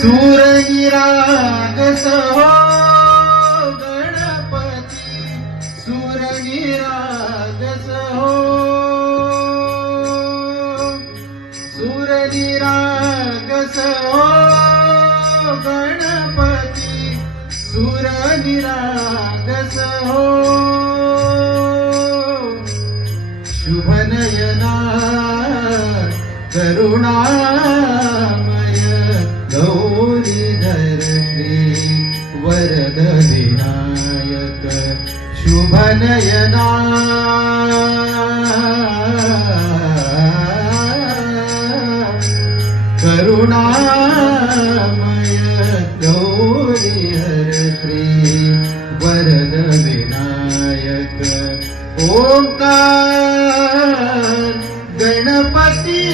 सूरगिरागस हो गणपती सूरगिरागस हो सूरगिरागस हो गणपती सूरगिरागस हो शुभनयना करुणामय। वरदविनायक शुभनयना करुणामय नयनाुणाय गौरी वरद विनायक ओङ्कार गणपति।